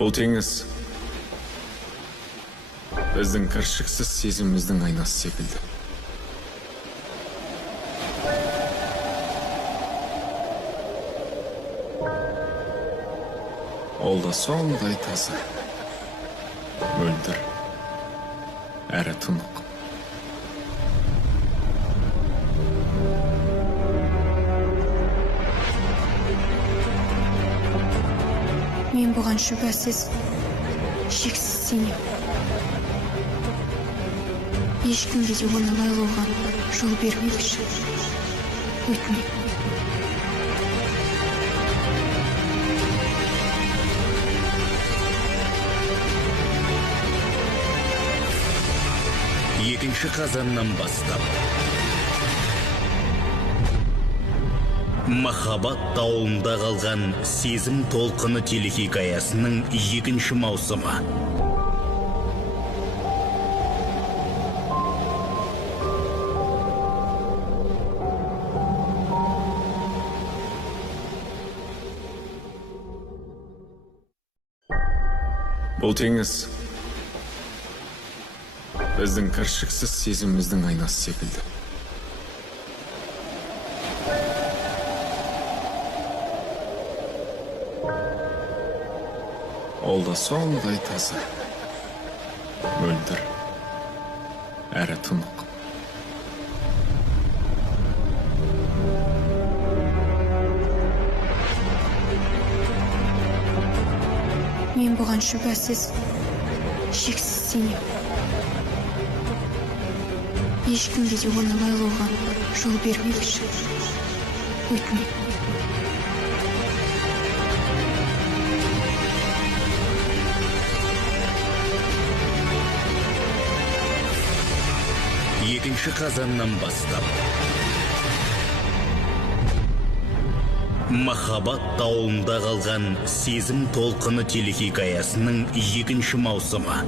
Бұл теңіз біздің кіршіксіз сезіміміздің айнасы секілді. Ол да сондай таза, мөлдір, әрі тұнық. Мен бұған шүбәсіз, шексіз сенем. Ешкімге де оны лайлауға жол бермейікші. Өтінем. Екінші қазаннан бастап Махаббат тауында қалған сезім толқыны телехикаясының екінші маусымы. Бұл теңіз біздің кіршіксіз сезіміміздің айнасы секілді. Ол да сондай таза, мөлдір, әрі тұнық. Мен бұған шүбәсіз, шексіз сенем. Ешкімге де оны лайлауға жол бермейікші. Өтінем. Екінші қазаннан бастап Махаббат тауында қалған сезім толқыны телехикаясының екінші маусымы.